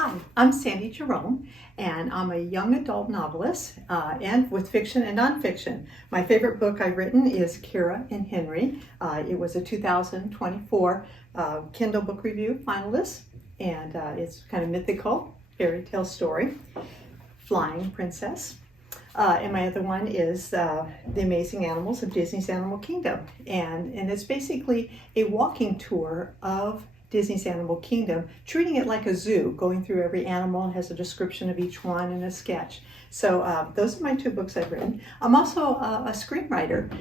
Hi, I'm Sandi Jerome, and I'm a young adult novelist and with fiction and nonfiction. My favorite book I've written is Kira and Henry. It was a 2024 Kindle Book Review finalist, and it's kind of mythical fairy tale story, Flying Princess. And my other one is The Amazing Animals of Disney's Animal Kingdom, and it's basically a walking tour of Disney's Animal Kingdom, treating it like a zoo, going through every animal and has a description of each one and a sketch. So those are my two books I've written. I'm also a screenwriter.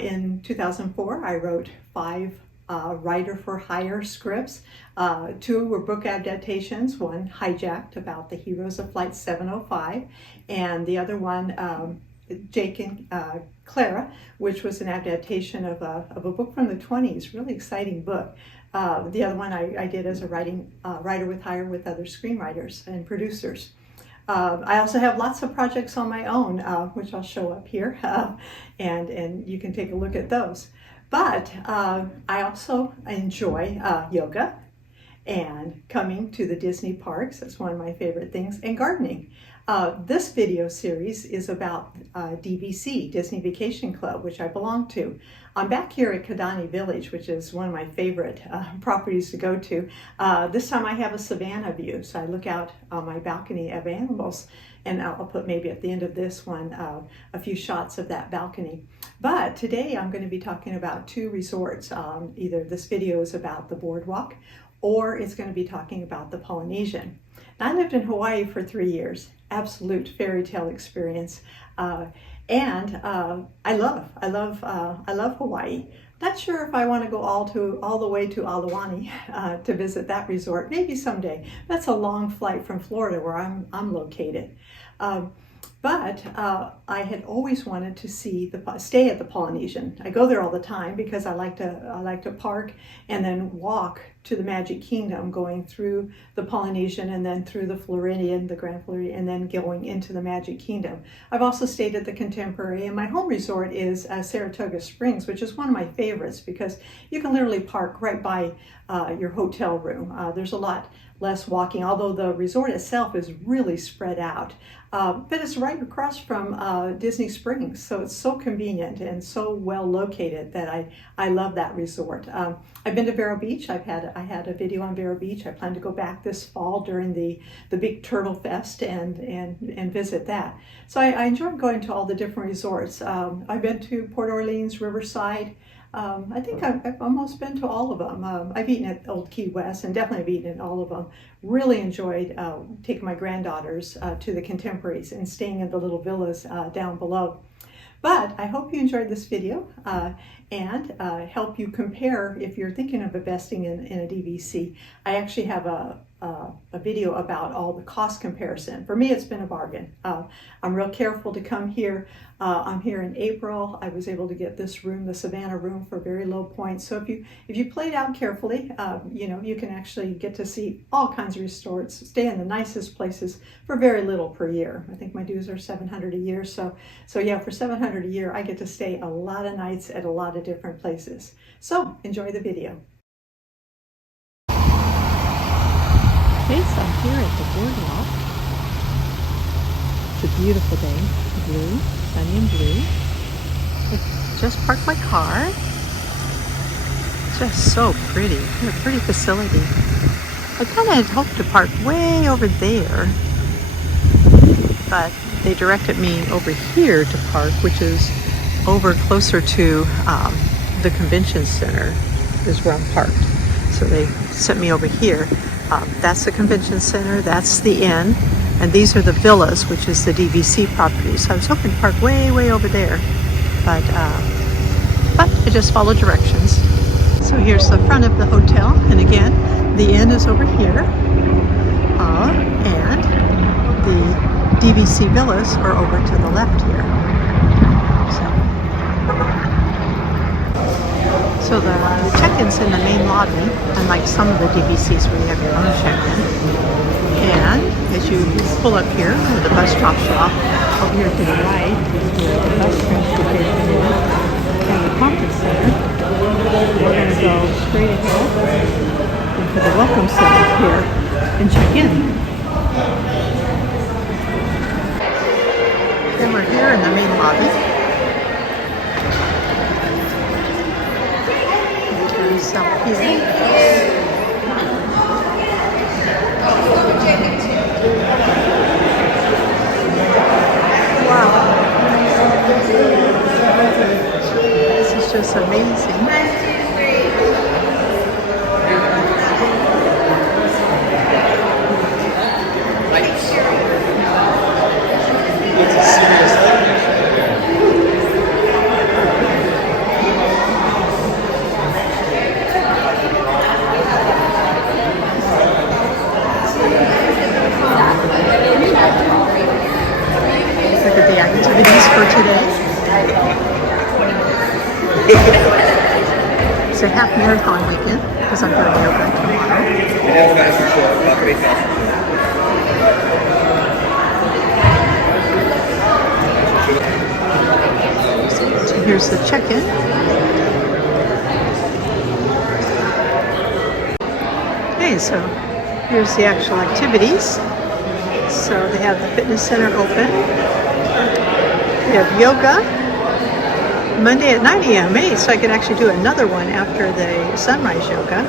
In 2004, I wrote 5 writer-for-hire scripts. 2 were book adaptations, one Hijacked about the heroes of Flight 705, and the other one, Jake and Clara, which was an adaptation of a book from the 20s, really exciting book. The other one I did as a writer with hire with other screenwriters and producers. I also have lots of projects on my own, which I'll show up here, and you can take a look at those. But I also enjoy yoga and coming to the Disney parks. That's one of my favorite things, and gardening. This video series is about DVC, Disney Vacation Club, which I belong to. I'm back here at Kidani Village, which is one of my favorite properties to go to. This time I have a savanna view, so I look out on my balcony of animals, and I'll put maybe at the end of this one a few shots of that balcony. But today I'm going to be talking about 2 resorts. Either this video is about the Boardwalk, or it's going to be talking about the Polynesian. I lived in Hawaii for 3 years, absolute fairy tale experience, and I love Hawaii. Not sure if I want to go all the way to Aulani to visit that resort. Maybe someday. That's a long flight from Florida, where I'm located. But I had always wanted to stay at the Polynesian. I go there all the time because I like to park and then walk to the Magic Kingdom, going through the Polynesian and then through the Floridian, the Grand Floridian, and then going into the Magic Kingdom. I've also stayed at the Contemporary, and my home resort is Saratoga Springs, which is one of my favorites because you can literally park right by your hotel room. There's a lot less walking, although the resort itself is really spread out. But it's right across from Disney Springs, so it's so convenient and so well located that I love that resort. I've been to Vero Beach. I had a video on Vero Beach. I plan to go back this fall during the big Turtle Fest and visit that. So I enjoy going to all the different resorts. I've been to Port Orleans, Riverside. I think I've almost been to all of them. I've eaten at Old Key West, and definitely have eaten at all of them. Really enjoyed taking my granddaughters to the Contemporaries and staying in the little villas down below. But I hope you enjoyed this video and help you compare if you're thinking of investing in a DVC. I actually have a video about all the cost comparison. For me, it's been a bargain. I'm real careful to come here. I'm here in April. I was able to get this room, the Savannah room, for very low points. So if you play it out carefully, you can actually get to see all kinds of resorts, stay in the nicest places for very little per year. I think my dues are $700 a year. So yeah, for $700 a year, I get to stay a lot of nights at a lot of different places. So enjoy the video. Okay, so I'm here at the Boardwalk. It's a beautiful day, blue, sunny and blue. I just parked my car. Just so pretty. What a pretty facility. I kind of had hoped to park way over there, but they directed me over here to park, which is over closer to the convention center is where I'm parked. So they sent me over here. That's the convention center, that's the inn, and these are the villas, which is the DVC property. So I was hoping to park way over there, but I just followed directions. So here's the front of the hotel, and again, the inn is over here, and the DVC villas are over to the left here. So the check-in's in the main lobby, unlike some of the DVCs where you have your own check-in. And as you pull up here, the bus drops you off over here to the right, where the bus transportation is, and the conference center. We're going to go straight ahead into the welcome center here and check in. And we're here in the main lobby. There's up here. Wow. This is just amazing. Look at the activities for today. It's a half marathon weekend because I'm doing yoga tomorrow. So here's the check-in. Okay, so here's the actual activities. So they have the fitness center open. We have yoga Monday at 9 a.m. Hey, so I can actually do another one after the sunrise yoga.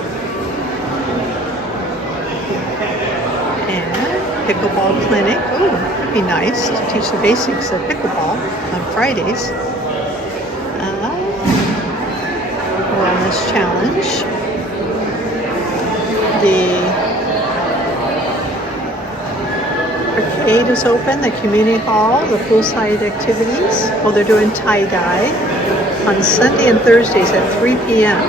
And pickleball clinic. Ooh, that'd be nice to teach the basics of pickleball on Fridays. Wellness challenge. The arcade is open, the community hall, the poolside activities. Well, they're doing tie-dye on Sunday and Thursdays at 3 p.m.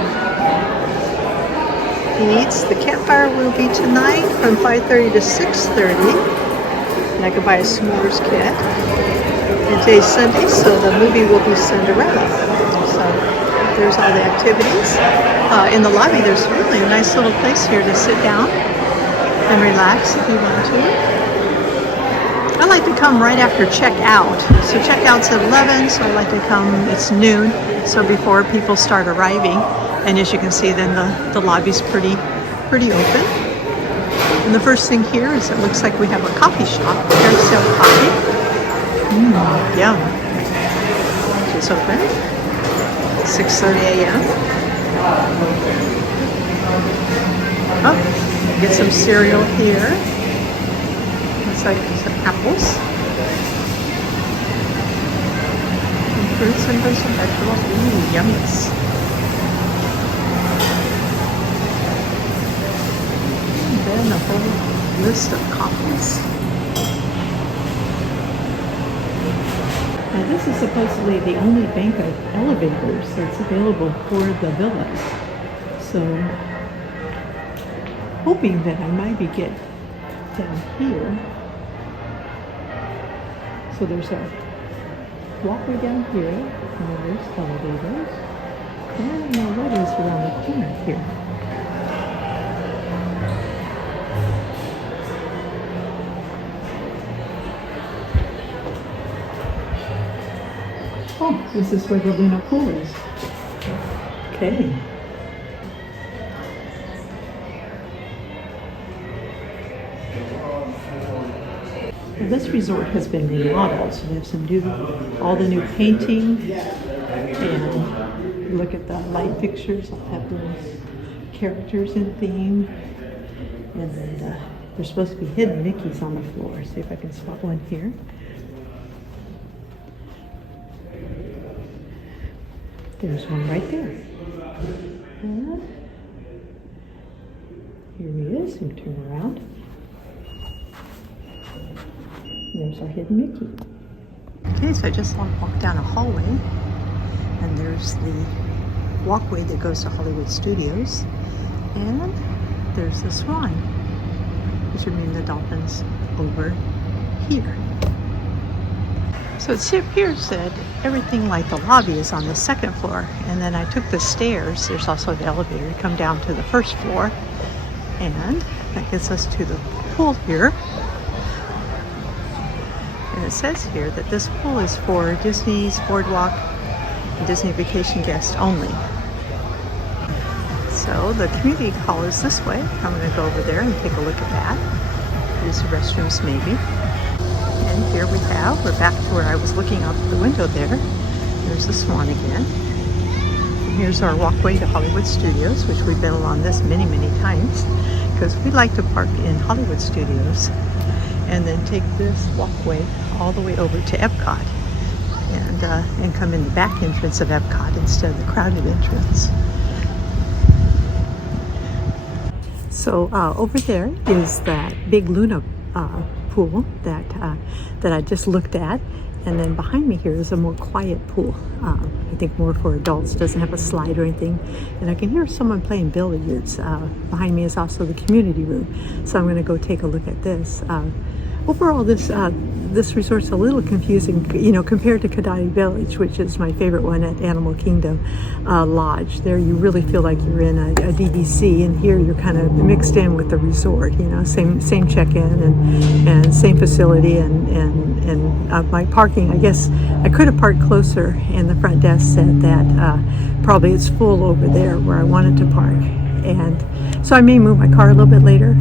Eats. The campfire will be tonight from 5:30 to 6:30. And I can buy a s'mores kit. And today's Sunday, so the movie will be Cinderella. So there's all the activities. In the lobby, there's really a nice little place here to sit down and relax if you want to. I like to come right after check-out. So check-out's at 11, so I like to come, it's noon, so before people start arriving. And as you can see, then the lobby's pretty open. And the first thing here is it looks like we have a coffee shop. Here to sell coffee. Yum. It's open. 6:30 a.m. Oh, get some cereal here. Looks like some apples. And fruits and vegetables. Ooh, yummies. And then a whole list of coffees. Now this is supposedly the only bank of elevators that's available for the villas. So, hoping that I might be get down here. So there's a walkway down here, and there's elevators. And I don't know what is around the corner here. Oh, this is where the Luna Pool is. Okay. Well, this resort has been remodeled, so they have some all the new painting, and look at the light fixtures. I'll have the characters in theme, and then there's supposed to be hidden Mickeys on the floor. See if I can spot one here. There's one right there. Here he is. We turn around. There's our hidden Mickey. Okay, so I just want to walk down a hallway, and there's the walkway that goes to Hollywood Studios, and there's the Swan, which would mean the dolphins over here. So it appears that everything like the lobby is on the second floor, and then I took the stairs. There's also the elevator to come down to the first floor, and that gets us to the pool here. And it says here that this pool is for Disney's Boardwalk and Disney Vacation guests only. So the community hall is this way. I'm going to go over there and take a look at that. use the restrooms maybe. And here we're back to where I was looking out the window there. There's the Swan again. And here's our walkway to Hollywood Studios, which we've been along this many, many times because we like to park in Hollywood Studios and then take this walkway all the way over to Epcot and come in the back entrance of Epcot instead of the crowded entrance. So over there is that big Luna pool that I just looked at, and then behind me here is a more quiet pool. I think more for adults. Doesn't have a slide or anything, and I can hear someone playing billiards. Behind me is also the community room, so I'm going to go take a look at this. Overall, this resort's a little confusing, compared to Kidani Village, which is my favorite one at Animal Kingdom Lodge. There you really feel like you're in a DVC, and here you're kind of mixed in with the resort. Same check-in and same facility, and my parking. I guess I could have parked closer, and the front desk said that probably it's full over there where I wanted to park, and so I may move my car a little bit later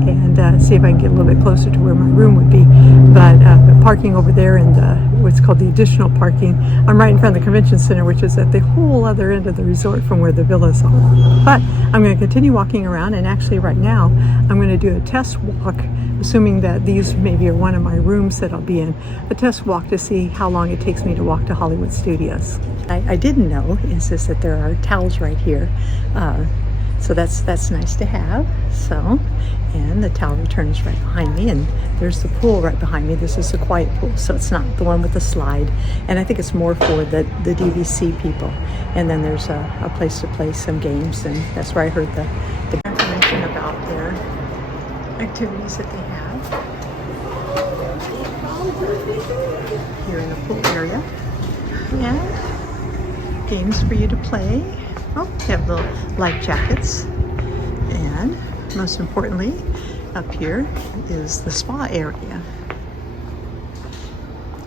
and see if I can get a little bit closer to where my room would be. But parking over there in what's called the additional parking, I'm right in front of the convention center, which is at the whole other end of the resort from where the villas are. But I'm going to continue walking around, and actually right now I'm going to do a test walk, assuming that these maybe are one of my rooms that I'll be in, a test walk to see how long it takes me to walk to Hollywood Studios. I didn't know is just that there are towels right here. So that's nice to have. So, and the towel returns right behind me, and there's the pool right behind me. This is a quiet pool, so it's not the one with the slide. And I think it's more for the DVC people. And then there's a place to play some games, and that's where I heard the information about their activities that they have here in the pool area. And games for you to play. Oh, they have little life jackets, and most importantly, up here is the spa area.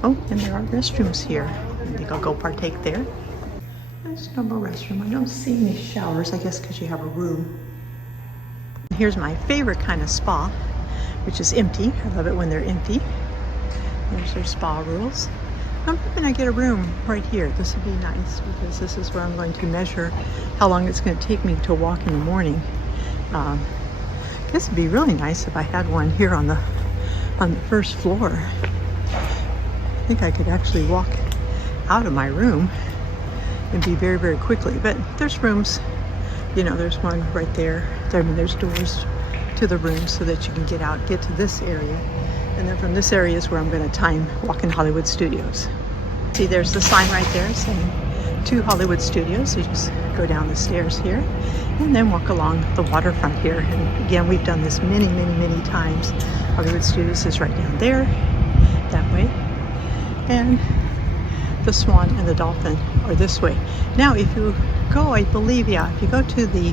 Oh, and there are restrooms here. I think I'll go partake there. There's no more restroom. I don't see any showers, I guess because you have a room. Here's my favorite kind of spa, which is empty. I love it when they're empty. There's their spa rules. I'm hoping I get a room right here. This would be nice because this is where I'm going to measure how long it's going to take me to walk in the morning. I guess it'd be really nice if I had one here on the first floor. I think I could actually walk out of my room and be very, very quickly. But there's rooms, there's one right there. There's doors to the room so that you can get out, get to this area. And then from this area is where I'm going to time walk in Hollywood Studios. See, there's the sign right there saying to Hollywood Studios. You just go down the stairs here and then walk along the waterfront here. And again, we've done this many, many, many times. Hollywood Studios is right down there, that way. And the Swan and the Dolphin are this way. Now, if you go, I believe, if you go to the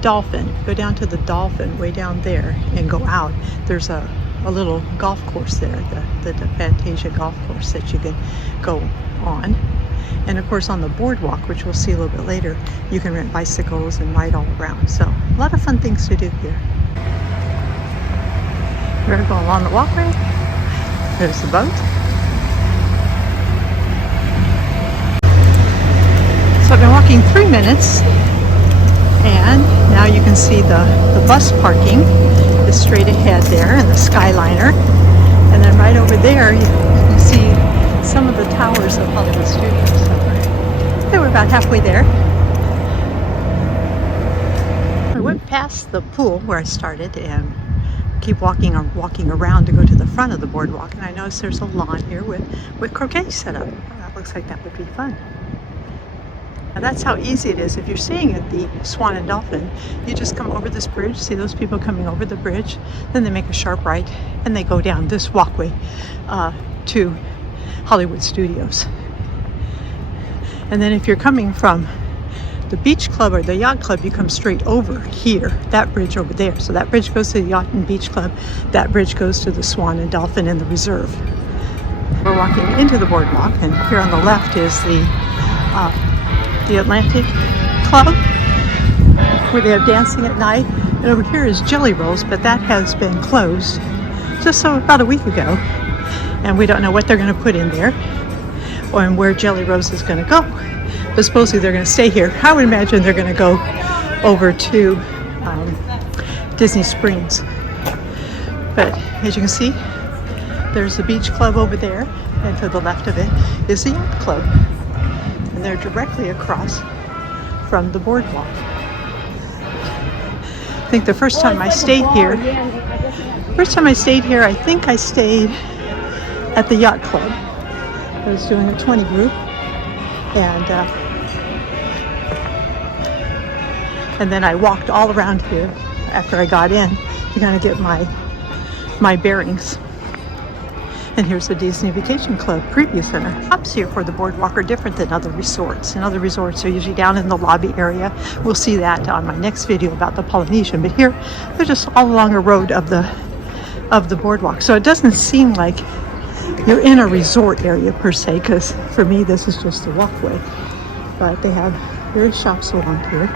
Dolphin, go down to the Dolphin way down there and go out, there's a little golf course there, the Fantasia golf course that you can go on. And of course on the Boardwalk, which we'll see a little bit later, you can rent bicycles and ride all around. So a lot of fun things to do here. We're going to go along the walkway. There's the boat. So I've been walking 3 minutes, and now you can see the bus parking is straight ahead there, and the Skyliner, and then right over there you can see some of the towers of Hollywood Studios. So we're about halfway there. I went past the pool where I started and keep walking around to go to the front of the boardwalk, and I noticed there's a lawn here with croquet set up. That looks like that would be fun. Now that's how easy it is. If you're staying at the Swan and Dolphin, you just come over this bridge, see those people coming over the bridge, then they make a sharp right and they go down this walkway to Hollywood Studios. And then if you're coming from the beach club or the yacht club, you come straight over here, that bridge over there. So that bridge goes to the yacht and beach club, that bridge goes to the Swan and Dolphin and the reserve. We're walking into the boardwalk, and here on the left is the Atlantic Club. where they have dancing at night. And over here is Jelly Rolls, but that has been closed just about a week ago. And we don't know what they're going to put in there or where Jelly Rolls is going to go. But supposedly they're going to stay here. I would imagine they're going to go over to Disney Springs. But as you can see, there's the beach club over there, and to the left of it is the yacht club. And they're directly across from the boardwalk. I think the first time I stayed here, I think I stayed at the yacht club. I was doing a 20 group, and then I walked all around here after I got in to kind of get my bearings. And here's the Disney Vacation Club Preview Center. Shops here for the boardwalk are different than other resorts. And other resorts are usually down in the lobby area. We'll see that on my next video about the Polynesian. But here, they're just all along a road of the boardwalk. So it doesn't seem like you're in a resort area per se, because for me this is just a walkway. But they have various shops along here.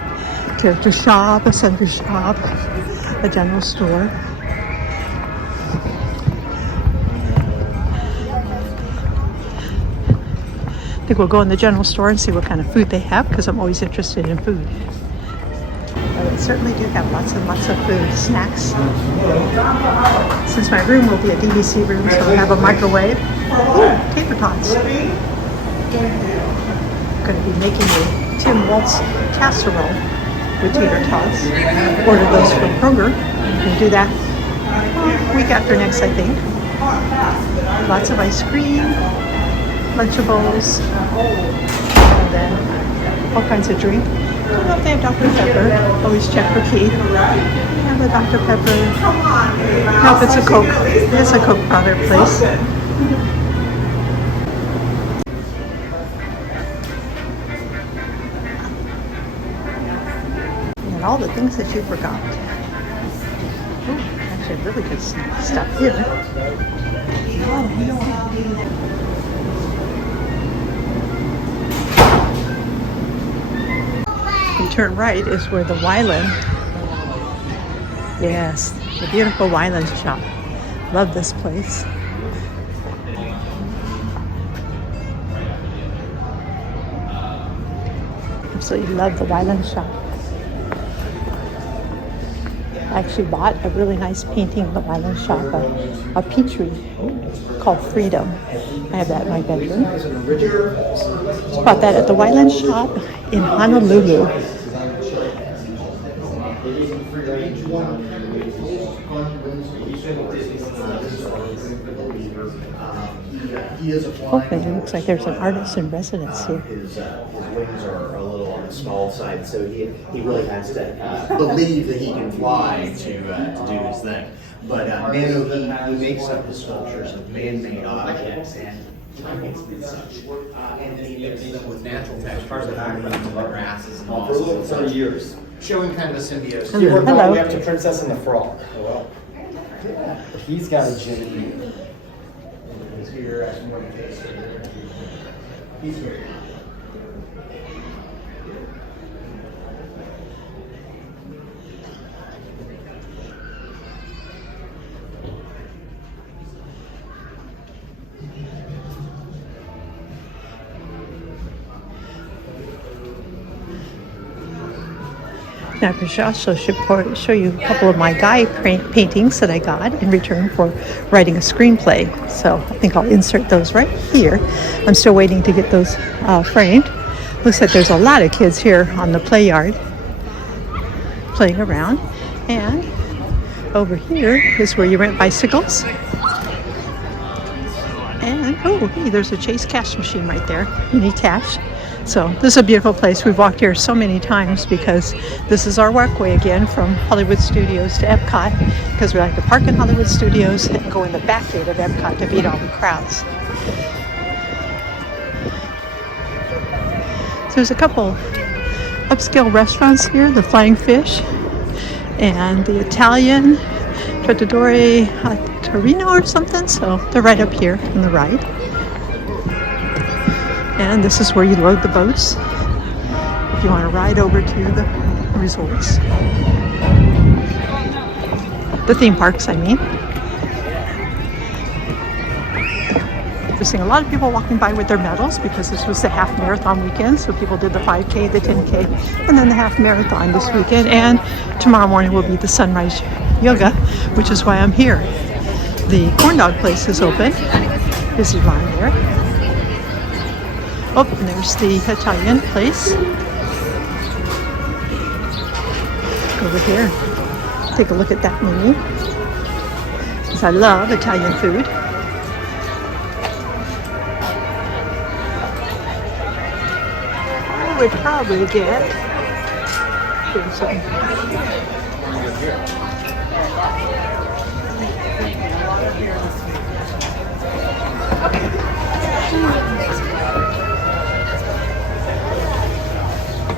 Character shop, a sundry shop, a general store. I think we'll go in the general store and see what kind of food they have, because I'm always interested in food. But they certainly do have lots and lots of food, snacks. Since my room will be a DVC room, so we'll have a microwave. Ooh, tater tots. I'm going to be making a Tim Waltz casserole with tater tots. Ordered those from Kroger. We'll do that week after next, I think. Lots of ice cream, Lunchables, and then all kinds of drink. I don't know if they have Dr. Pepper. Always check for Keith. They have a Dr. Pepper. No, if it's a Coke. It's a Coke product place. And all the things that you forgot. Ooh, actually really good stuff here. You turn right is where the Wyland. Yes, the beautiful Wyland shop. Love this place. Absolutely love the Wyland shop. I actually bought a really nice painting in the Wyland shop, a Petrie called Freedom. I have that in my bedroom. Just bought that at the Wyland shop in Honolulu. Oh, and it looks like there's an artist in residence here. His wings are a little on the small side, so he really has to believe that he can fly to do his thing. But Nano, he makes up his sculptures of man-made objects and such. And then he mixes them with natural textures of the grasses and mosses. For a little 30 years. Showing kind of a symbiosis. Hello. We have to Princess and the Frog. Well, he's got a Jimmy. He's very Now, I should also show you a couple of my guy paintings that I got in return for writing a screenplay. So I think I'll insert those right here. I'm still waiting to get those framed. Looks like there's a lot of kids here on the play yard playing around. And over here is where you rent bicycles. And, oh, hey, there's a Chase cash machine right there. You need cash. So this is a beautiful place. We've walked here so many times because this is our walkway again from Hollywood Studios to Epcot, because we like to park in Hollywood Studios and go in the back gate of Epcot to beat all the crowds. So there's a couple upscale restaurants here, the Flying Fish and the Italian Trattoria Torino or something. So they're right up here on the right. And this is where you load the boats if you want to ride over to the resorts. The theme parks, I mean. We're seeing a lot of people walking by with their medals because this was the half marathon weekend. So people did the 5K, the 10K, and then the half marathon this weekend. And tomorrow morning will be the sunrise yoga, which is why I'm here. The corn dog place is open. Busy line there. Oh, and there's the Italian place. Over here. Take a look at that menu. Because I love Italian food. I would probably get some.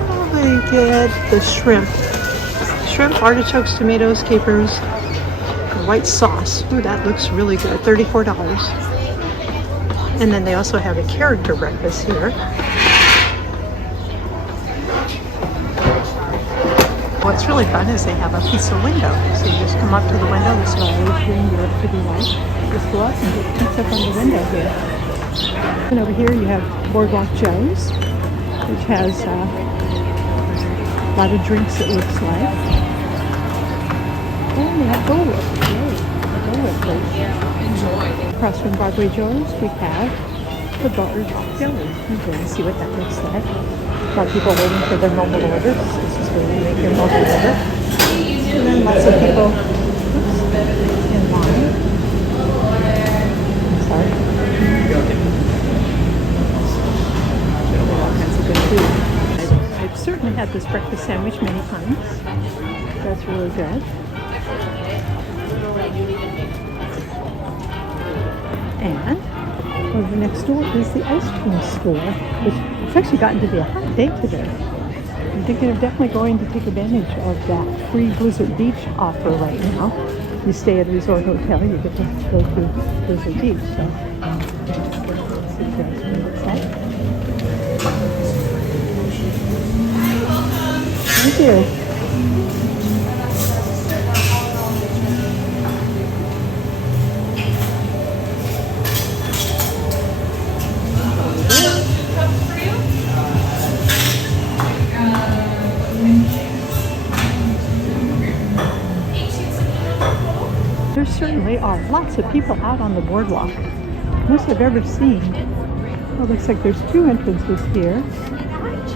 Probably get the shrimp. Shrimp, artichokes, tomatoes, capers, white sauce. Ooh, that looks really good. $34. And then they also have a character breakfast here. What's really fun is they have a pizza window. So you just come up to the window, this is all bring your pretty light. Just go up and get pizza from the window here. And over here you have Boardwalk Joe's, which has a lot of drinks, it looks like. And we have Boardwalk. Yay, the Boardwalk place. Enjoy. Across from Broadway Joe's, we have the Boardwalk Deli. You can see what that looks like. A lot of people waiting for their mobile orders. This is where you make your mobile order. And then lots of people in line. I'm sorry. All kinds of good food. I've certainly had this breakfast sandwich many times. That's really good. And over next door is the ice cream store, which it's actually gotten to be a hot day today. I'm thinking of definitely going to take advantage of that free Blizzard Beach offer right now. You stay at a resort hotel, you get to go to Blizzard Beach. So, let's see what it looks like. Thank you. There certainly are lots of people out on the boardwalk. Most I've ever seen. Well, it looks like there's two entrances here.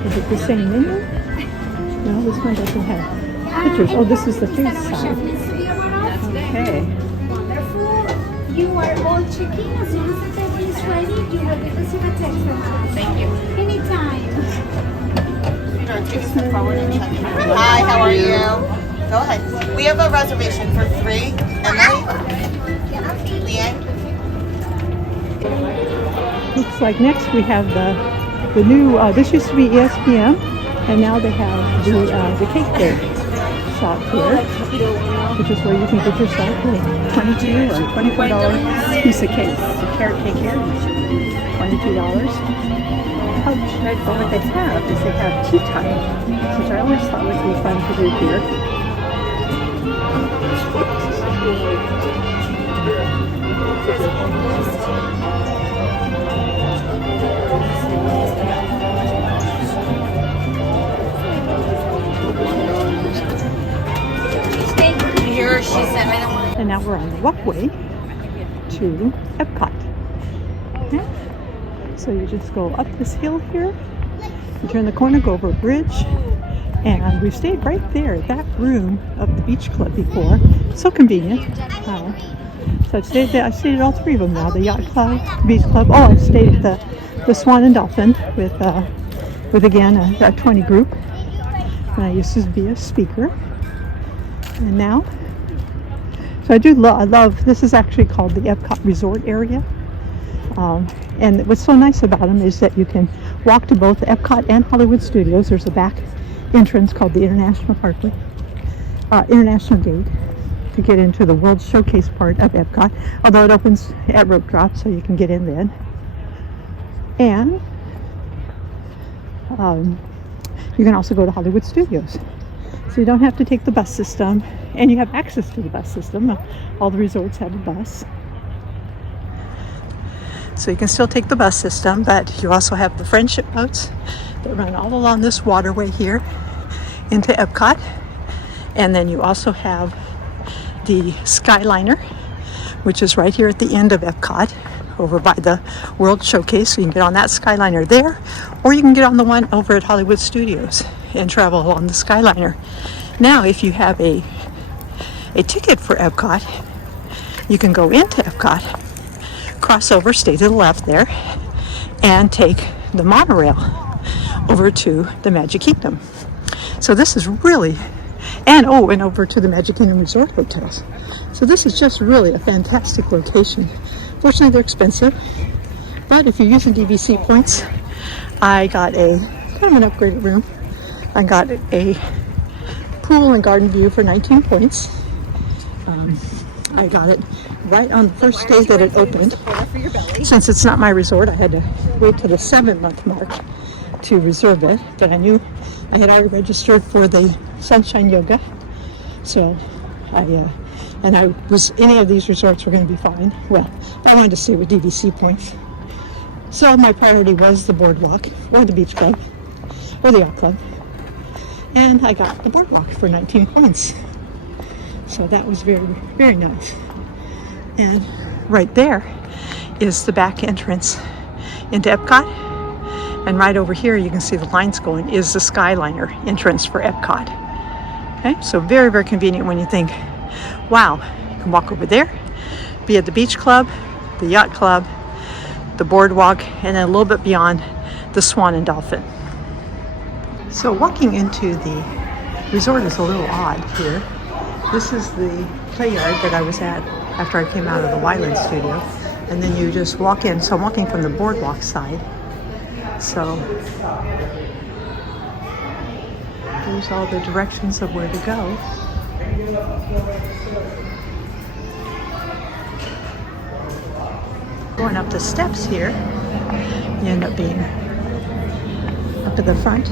Is it the same menu? No, this one doesn't have pictures. Oh, this is the face side. Okay. Wonderful. You are all checking. As soon as the table is ready, you will receive a text from us. Thank you. Anytime. Hi, how are you? Go ahead. We have a reservation for 3. Emily? Leanne? Looks like next we have the new, this used to be ESPN, and now they have the cake bake shop here, which is where you can get yourself a $22 or $24 piece of cake. The carrot cake here, $22. But what they have is they have tea time, which I always thought would be fun to do here. And now we're on the walkway to Epcot. Okay. So you just go up this hill here, you turn the corner, go over a bridge, and we've stayed right there at that room of the beach club before. So convenient. So I stayed at all 3 of them now, the yacht club, beach club. Oh, I stayed at the Swan and Dolphin with again a 20 group. And I used to be a speaker. And now, so I love, this is actually called the Epcot Resort area. And what's so nice about them is that you can walk to both Epcot and Hollywood Studios. There's a back entrance called the International Gate to get into the World Showcase part of Epcot, although it opens at rope drop, so you can get in then. And you can also go to Hollywood Studios. So you don't have to take the bus system, and you have access to the bus system. All the resorts have a bus. So you can still take the bus system, but you also have the friendship boats that run all along this waterway here into Epcot. And then you also have the Skyliner, which is right here at the end of Epcot, over by the World Showcase. So you can get on that Skyliner there, or you can get on the one over at Hollywood Studios and travel along the Skyliner. Now, if you have a ticket for Epcot, you can go into Epcot, cross over, stay to the left there, and take the monorail over to the Magic Kingdom. So this is really, and over to the Magic Kingdom Resort hotels. So this is just really a fantastic location. Fortunately, they're expensive, but if you're using DVC points, I got a kind of an upgraded room. I got a pool and garden view for 19 points. I got it right on the first day that it opened. Since it's not my resort, I had to wait till the 7-month mark to reserve it, but I knew I had already registered for the Sunshine Yoga, so any of these resorts were going to be fine. Well, I wanted to stay with DVC points, so my priority was the Boardwalk or the Beach Club or the Yacht Club, and I got the Boardwalk for 19 points. So that was very, very nice. And right there is the back entrance into Epcot. And right over here, you can see the lines going, is the Skyliner entrance for Epcot. Okay, so very, very convenient when you think, wow, you can walk over there, be at the Beach Club, the Yacht Club, the Boardwalk, and then a little bit beyond the Swan and Dolphin. So walking into the resort is a little odd here. This is the play yard that I was at after I came out of the Wyland studio. And then you just walk in. So I'm walking from the Boardwalk side. So there's all the directions of where to go. Going up the steps here, you end up being up at the front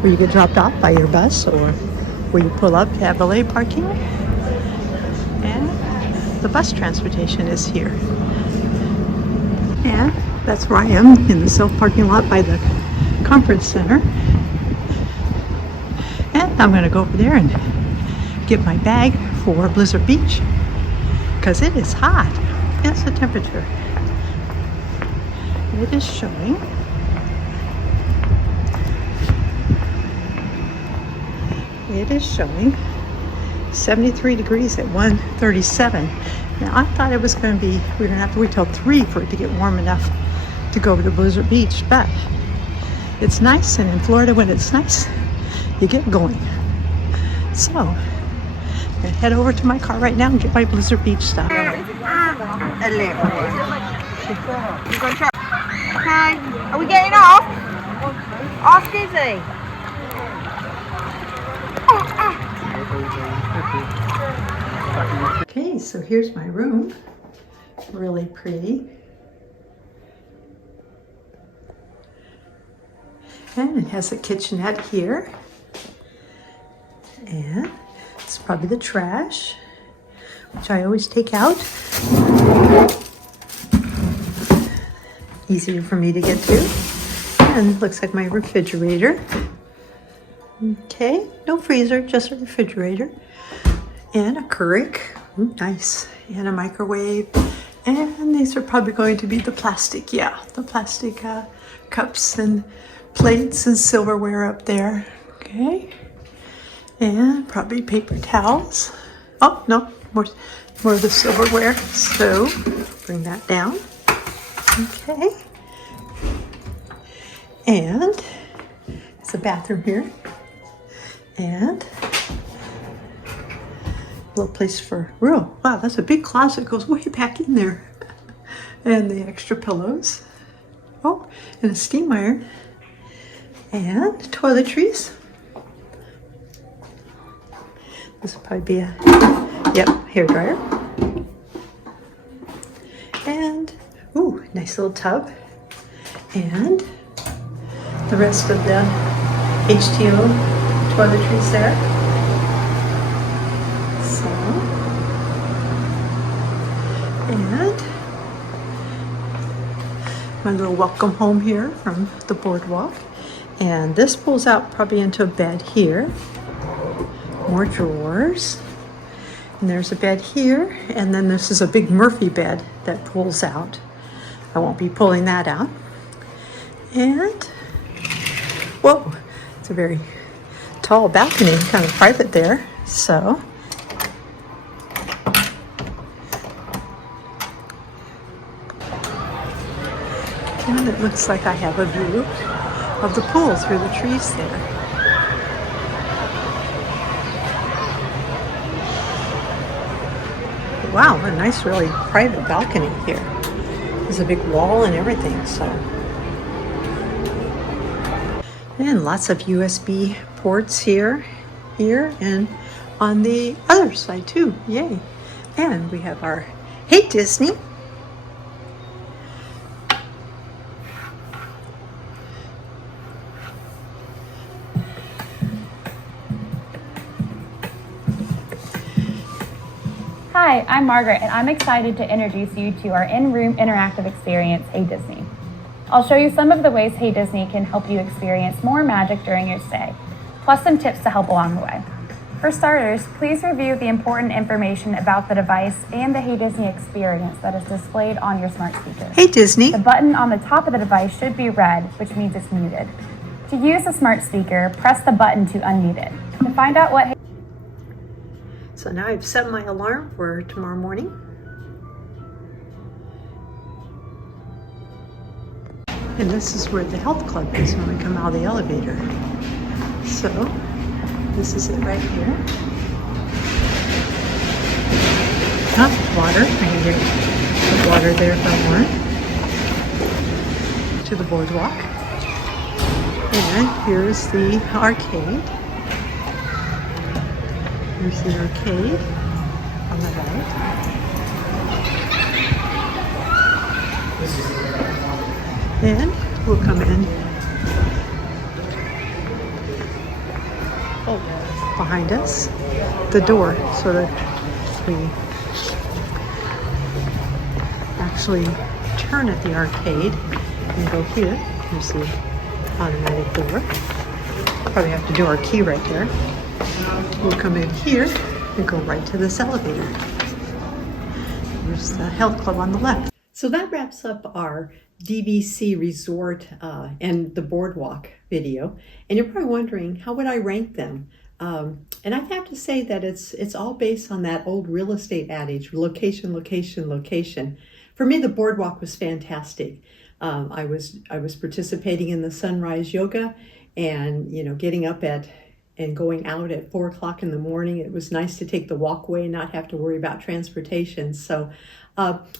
where you get dropped off by your bus, or where you pull up, you have valet parking, and the bus transportation is here. And that's where I am, in the self-parking lot by the conference center. And I'm gonna go over there and get my bag for Blizzard Beach, because it is hot. It's the temperature. It is showing 73 degrees at 1:37. Now I thought it was going to be, we were going to have to wait till 3 for it to get warm enough to go over to Blizzard Beach, but it's nice, and in Florida when it's nice, you get going. So I'm going to head over to my car right now and get my Blizzard Beach stuff. Okay, are we getting off? Off Dizzy. Okay, so here's my room. Really pretty. And it has a kitchenette here. And it's probably the trash, which I always take out. Easier for me to get to. And it looks like my refrigerator. Okay, no freezer, just a refrigerator. And a Keurig. Ooh, nice. And a microwave. And these are probably going to be the plastic, the plastic cups and plates and silverware up there. Okay. And probably paper towels. Oh, no, more of the silverware. So bring that down. Okay. And there's a bathroom here. And a little place for room. Wow, that's a big closet. It goes way back in there. And the extra pillows. Oh, and a steam iron. And toiletries. This will probably be a, hairdryer. And, ooh, nice little tub. And the rest of the HTO toiletries there. My little welcome home here from the Boardwalk. And this pulls out probably into a bed here. More drawers. And there's a bed here. And then this is a big Murphy bed that pulls out. I won't be pulling that out. And, whoa, it's a very tall balcony, kind of private there. So, and it looks like I have a view of the pool through the trees there. Wow, a nice, really private balcony here. There's a big wall and everything, so. And lots of USB ports here, and on the other side too, yay. And we have our Hey Disney. Hi, I'm Margaret, and I'm excited to introduce you to our in-room interactive experience, Hey Disney. I'll show you some of the ways Hey Disney can help you experience more magic during your stay, plus some tips to help along the way. For starters, please review the important information about the device and the Hey Disney experience that is displayed on your smart speaker. Hey Disney. The button on the top of the device should be red, which means it's muted. To use the smart speaker, press the button to unmute it. To find out what So now I've set my alarm for tomorrow morning. And this is where the health club is when we come out of the elevator. So this is it right here. Water. I can get the water there if I want. To the Boardwalk. And here's the arcade. Here's the arcade on the right. And we'll come in behind us, the door, so that we actually turn at the arcade and go here. Here's the automatic door. Probably have to do our key right there. We'll come in here and go right to this elevator. There's the health club on the left. So that wraps up our DVC resort and the Boardwalk video. And you're probably wondering, how would I rank them? And I have to say that it's all based on that old real estate adage, location, location, location. For me, the Boardwalk was fantastic. I was participating in the sunrise yoga, and getting up and going out at 4 o'clock in the morning. It was nice to take the walkway and not have to worry about transportation. So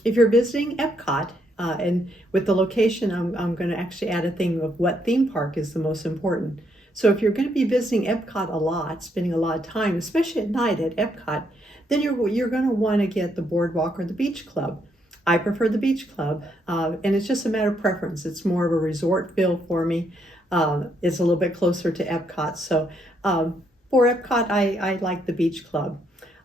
if you're visiting Epcot, and with the location, I'm going to actually add a thing of what theme park is the most important. So if you're going to be visiting Epcot a lot, spending a lot of time, especially at night at Epcot, then you're going to want to get the Boardwalk or the Beach Club. I prefer the Beach Club, and it's just a matter of preference. It's more of a resort feel for me. It's a little bit closer to Epcot. So for Epcot, I like the Beach Club.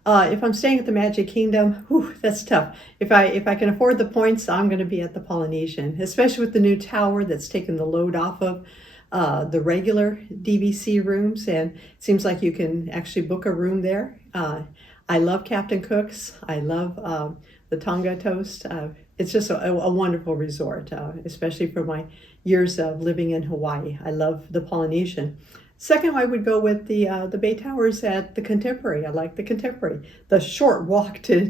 If I'm staying at the Magic Kingdom, that's tough. If I can afford the points, I'm going to be at the Polynesian, especially with the new tower that's taken the load off of the regular DVC rooms, and it seems like you can actually book a room there. I love Captain Cook's. I love the Tonga toast. It's just a wonderful resort, especially for my years of living in Hawaii. I love the Polynesian. Second, I would go with the Bay Towers at the Contemporary. I like the Contemporary. The short walk to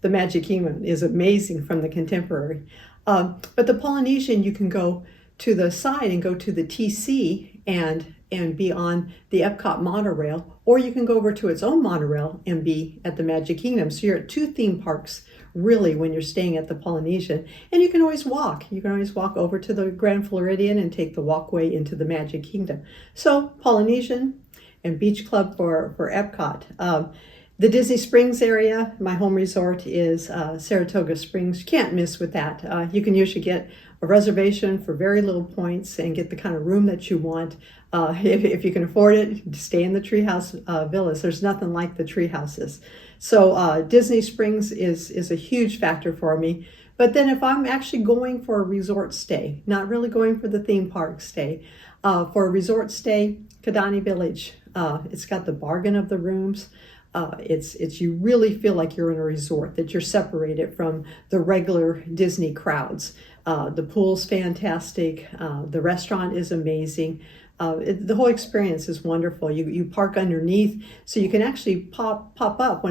the Magic Kingdom is amazing from the Contemporary. But the Polynesian, you can go to the side and go to the TC and be on the Epcot monorail, or you can go over to its own monorail and be at the Magic Kingdom. So you're at two theme parks really when you're staying at the Polynesian. And you can always walk. You can always walk over to the Grand Floridian and take the walkway into the Magic Kingdom. So Polynesian and Beach Club for Epcot. The Disney Springs area, my home resort is Saratoga Springs. You can't miss with that. You can usually get a reservation for very little points and get the kind of room that you want. If you can afford it, stay in the treehouse villas. There's nothing like the tree houses. So Disney Springs is a huge factor for me. But then if I'm actually going for a resort stay, not really going for the theme park stay, for a resort stay, Kidani Village. It's got the bargain of the rooms. It's you really feel like you're in a resort, that you're separated from the regular Disney crowds. The pool's fantastic. The restaurant is amazing. The whole experience is wonderful. You park underneath, so you can actually pop up.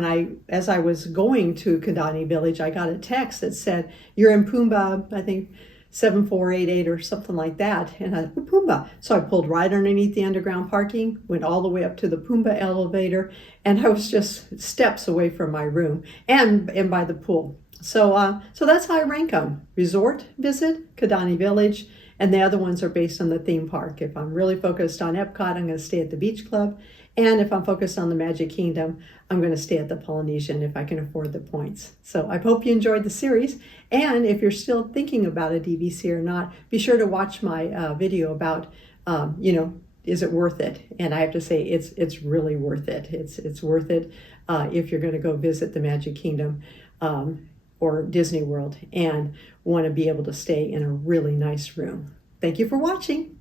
As I was going to Kidani Village, I got a text that said, "You're in Pumbaa," I think 7488 or something like that. And I thought, Pumbaa. So I pulled right underneath the underground parking, went all the way up to the Pumbaa elevator, and I was just steps away from my room and by the pool. So that's how I rank them. Resort visit, Kidani Village, and the other ones are based on the theme park. If I'm really focused on Epcot, I'm going to stay at the Beach Club. And if I'm focused on the Magic Kingdom, I'm going to stay at the Polynesian if I can afford the points. So I hope you enjoyed the series. And if you're still thinking about a DVC or not, be sure to watch my video about, is it worth it? And I have to say, it's really worth it. It's worth it if you're going to go visit the Magic Kingdom or Disney World and want to be able to stay in a really nice room. Thank you for watching.